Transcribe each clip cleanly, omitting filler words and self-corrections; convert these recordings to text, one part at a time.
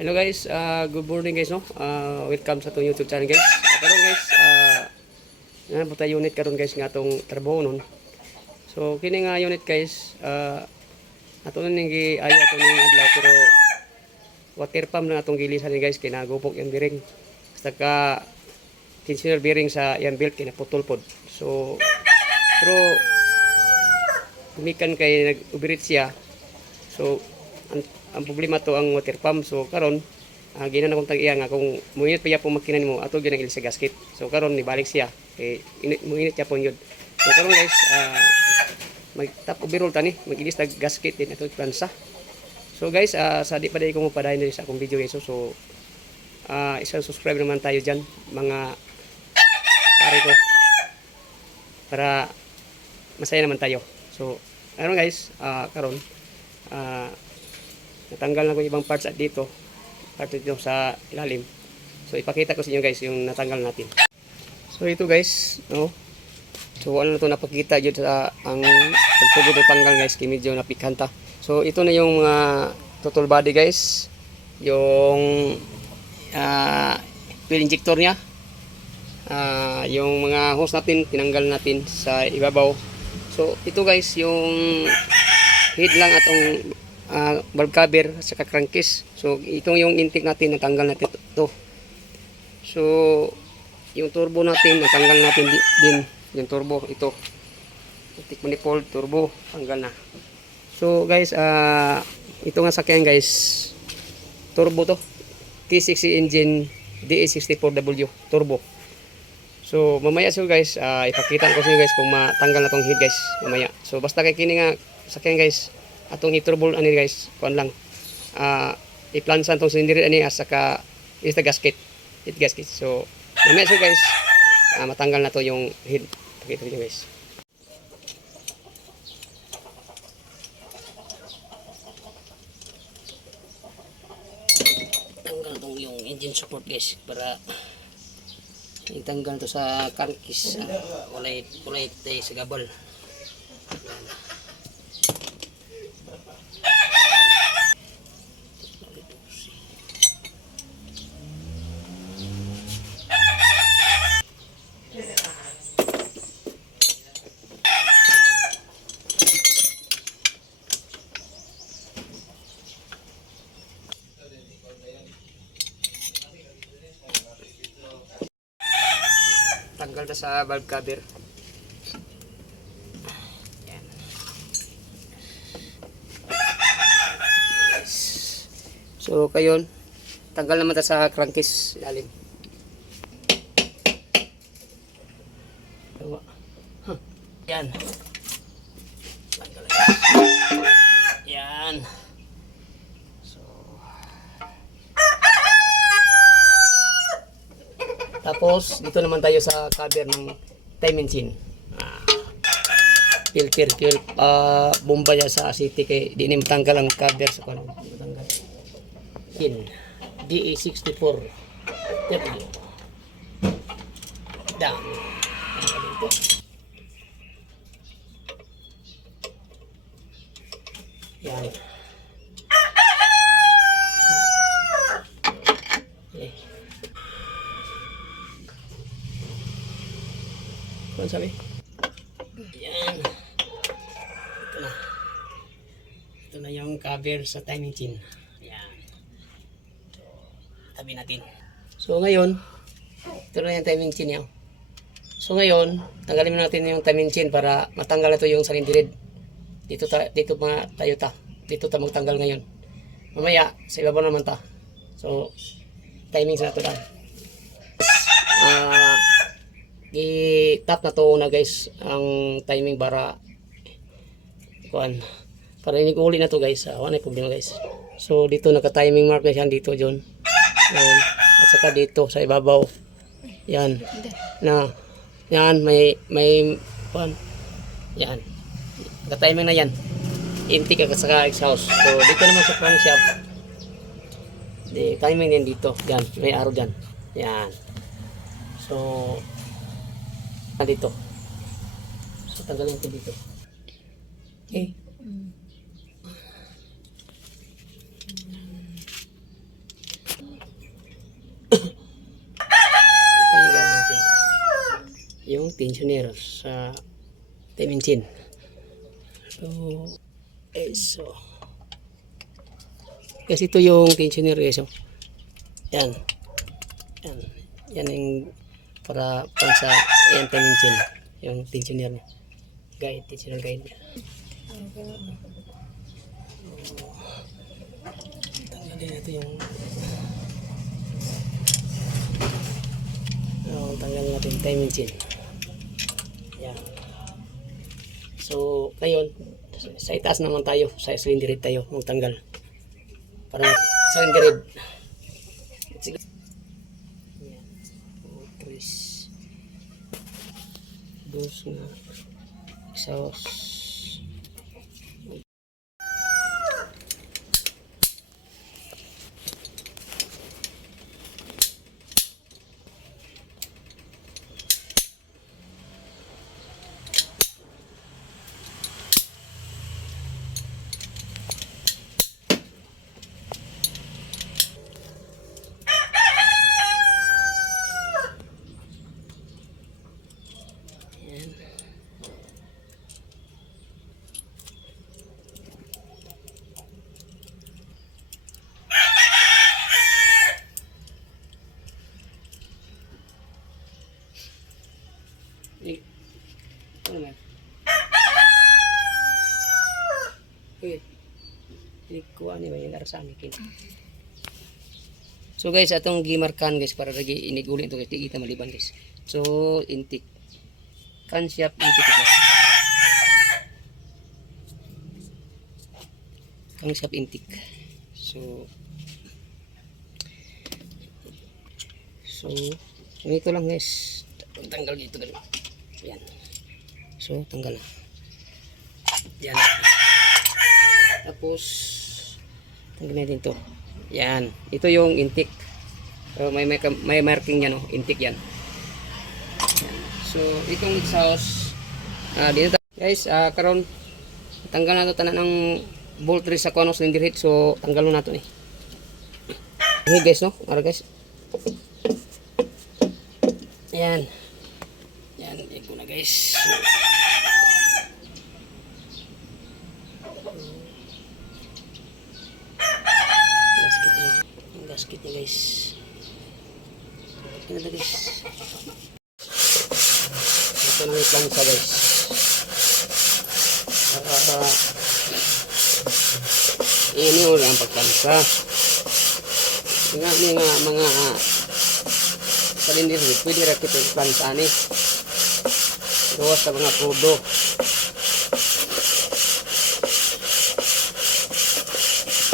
Hello guys, good morning guys no. Welcome sa itong YouTube channel guys. Karon guys, buta unit karon guys nga atong trabaho nun. So kini nga unit guys, ato ning giayo ato ning adlaw pero water pump na atong gilisan guys kay nagupok yung bearing. Basta ka tensioner bearing sa yang belt kay naputol pod. So pero gumikan kay nag-overheat siya. So ang problema to ang water pump. So karon ginan akong tag-iya nga kung muinit pa ya po makina nimo ato gyud ang sa gasket. So karon nibalik siya kay muinit ya po yun. So karon guys, mag top overall tani mag-ilis tag gasket din ato plansa. So guys, sa di pa dai ko mo padayon sa akong video guys. So isang subscribe naman tayo diyan mga pare ko para masaya naman tayo. So karon guys, karon natanggal na ko ibang parts at dito sa ilalim. So ipakita ko sa inyo guys yung natanggal natin. So ito guys, no. So wala na to napakita jud sa ang pagtugod o tanggal guys, kay medyo napikhanta. So ito na yung total body guys. Yung fuel injector niya. Yung mga hose natin tinanggal natin sa ibabaw. So ito guys yung head lang atong valve cover at saka crankcase. So itong yung intake natin natanggal natin to. So yung turbo natin natanggal natin din yung turbo ito. Intake manifold turbo tanggal na. So guys, ito nga sakyan guys. Turbo to. T60 engine DE64W turbo. So mamaya so guys, ipakita ko sa inyo guys kung matanggal na tong head guys mamaya. So basta kay kini nga sakyan guys atong i-turbo ani guys, kuan lang. I-plansan tong cylinder ani as saka is the gasket. It gasket. So mamaya so guys, matanggal na to yung head. Pakita niyo guys. Tanggal tong yung engine support guys para itanggal to sa crankcase. Walay tayo sa gabal. Tanggal na sa valve cover. Yan. So kayon, tanggal naman ta sa crankcase ilalim. Yan. Tanggal na. Yan. So tapos dito naman tayo sa cover ng time engine. Filter bomba ya sa city kay di ni matanggal ang cover sa kuno. Matanggal. Pin DE64 W. Down. Yan. Okay. Ano sabi? Yan. Ito na. Ito na yung cover sa time engine. Yan. So, tabi natin. So ngayon, ito na yung time engine niya. So ngayon, tanggalin natin yung time engine para matanggal na ito yung cylinder head. Dito pa tayo ta. Dito ta magtanggal ngayon. Mamaya, sa ibabaw naman ta. So, timing sa ito lang. I-tap na to na guys ang timing para iniuli na to guys. Wala na problema guys. So dito naka-timing mark na siya dito John. At saka dito sa ibabaw. Yan. Yan may yan. Naka-timing na yan. Intake at saka exhaust. So dito naman sa crankshaft. Timing din dito. Yan, may arrow diyan. Yan. So dito. So tanggalin ko dito. Okay. yung tensioner sa dimension. So, so kasi ito yung tensioner guys. So, yan. Yan. Yan yung para pang sa yan dimension. Yung tensioner niya. Guide, tensioner guide niya. Tanggalin natin yung tanggalin natin dimension. Yan. So, ngayon, sa itaas naman tayo, sa cylinder head tayo magtanggal. Para cylinder head. Yan. Tres. Dos na. Exhaust. Ano man? Kuha ni ba yung sa amin. So guys, atong gimarkan guys para lagi inigulit ito guys, di kita maliban guys. So intake. Camshaft intake guys. Camshaft intake. So ito lang guys. Tanggal dito guys. Yan. So tanggal na. Yan. Tapos tanggal natin to. Yan. Ito yung intake. So, may marking yan, no? Intake yan. Yan. So itong exhaust dito guys, karon tanggal na to tanan ng bolt rin sa kuno cylinder head. So tanggalon nato ni. Ini guys, no? Ara guys. Yan. Yan, ito na guys. Gasket niya guys. Ito na guys. Ito na yung plansa guys. Ini ulit ang pagplansa. Nga mga cylinder head, pwede rakit yung plansa ni. Gawa sa mga prudo.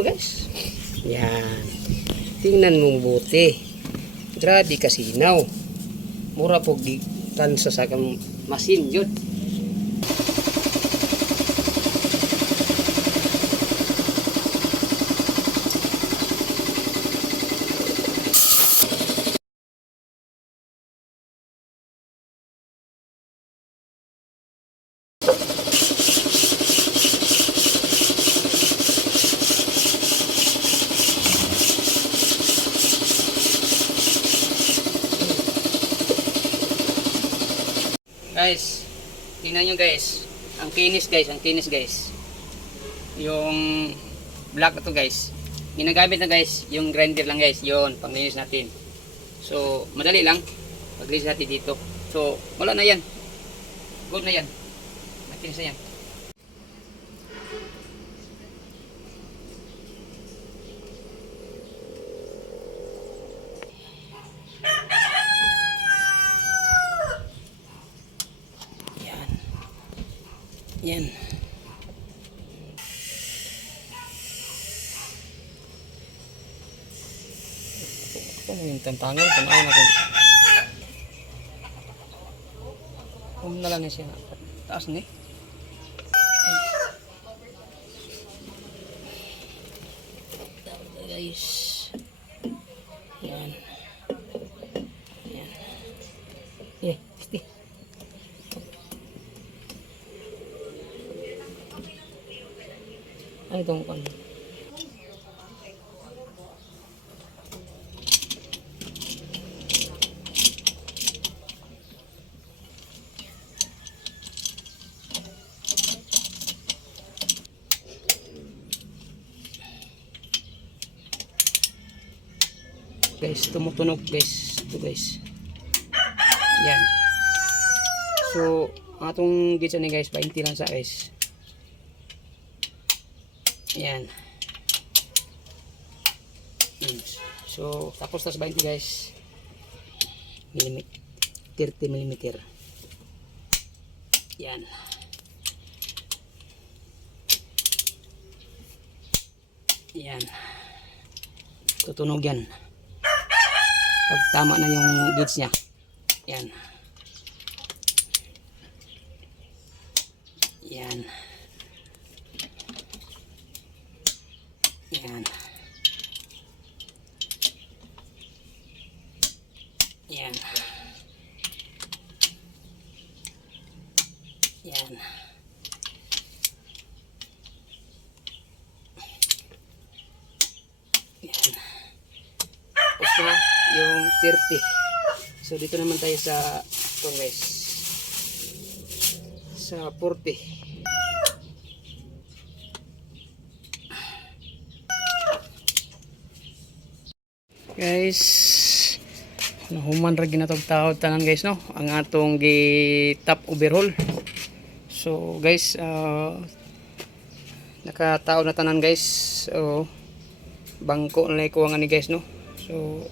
Guys. Yan. Tingnan mong buti. Grabe kasinaw. Mura po tansa sa kang masin yun. Guys, tingnan nyo guys. Ang kinis guys. Yung black na to guys. Ginagamit na guys, yung grinder lang guys. Yun, panglinis natin. So, madali lang. Paglinis natin dito. So, wala na yan. Good na yan. Makinis na yan. Yan. Ano yung tantangan? Tanaw na ko. Na lang siya. Taas ni. Guys. Yan. Yan. Pasti. Ano itong pan? Guys, tumutunog guys. Ito guys. Yan. So, atong gitsa ni guys, 20 lang sa guys. Yan. So, tapos tas 20 guys. 30 mm. Yan. Yan. Tutunog yan. Pag tama na yung gauge niya. Yan. Yan. Yan. Yan. Yan. Yan. Tapos na yung 30. So dito naman tayo sa ito guys. Sa 40. Guys, nahuman ra ginatog tawod tanan guys no, ang atong gi top overhaul. So guys, nakataod na tanan guys. So bangko na ko nga ni guys no. So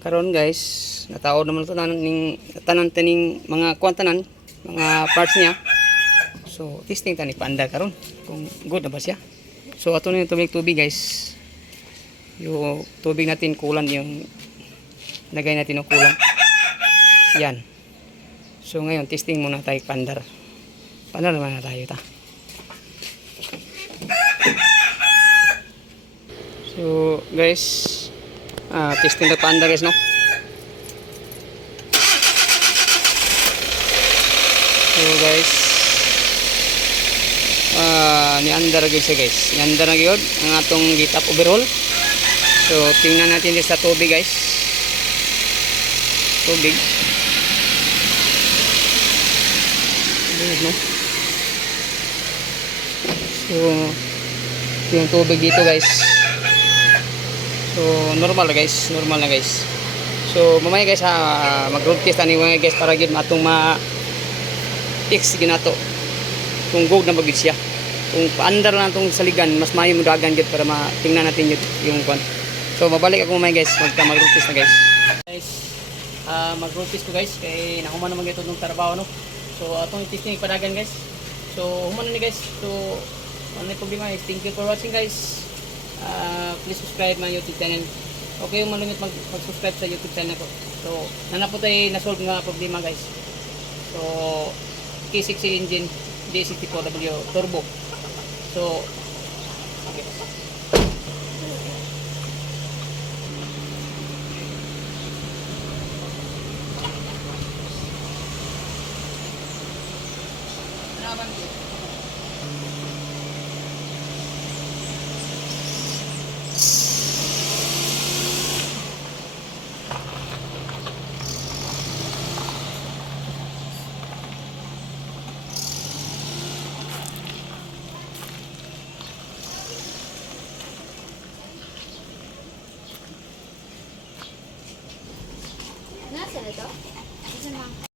karon guys, nataod naman tanan ning taning mga tanan, mga parts niya. So testing tani panda karon kung good na ba siya. So ato na yung tubig guys. Yung tubig natin kulang, yung lagay natin ng kulang. Yan. So ngayon testing muna tayo pandar. Pandar naman na tayo ta. So guys, testing na pandar guys no. So guys, ni andar guys siya guys. Ni andar na gyud ang atong gitap overhaul. So, tingnan natin din sa tubig guys. Tubig. No? So, yung tubig dito guys. So, normal na guys. Normal na guys. So, mamaya guys mag-road test ani mga guys para gyud atong ma-fix ginato. Kung good na magid siya. Kung paandar na itong saligan, mas mayo mo dagan gyud para tingnan natin yung kwan. So mabalik ako mamaya guys, mag-road test na guys. Guys, mag-road test ko guys, kay nakuman naman ito ng trabaho no. So atong testing padagan guys. So human na ni guys. So ano yung problema is, thank you for watching guys. Please subscribe my YouTube channel. Okay yung malungit mag-subscribe sa YouTube channel ko. So nanapot ay na-solve nga problema guys. So K60 engine D64W turbo. So okay. Nasa na to? Nasa na?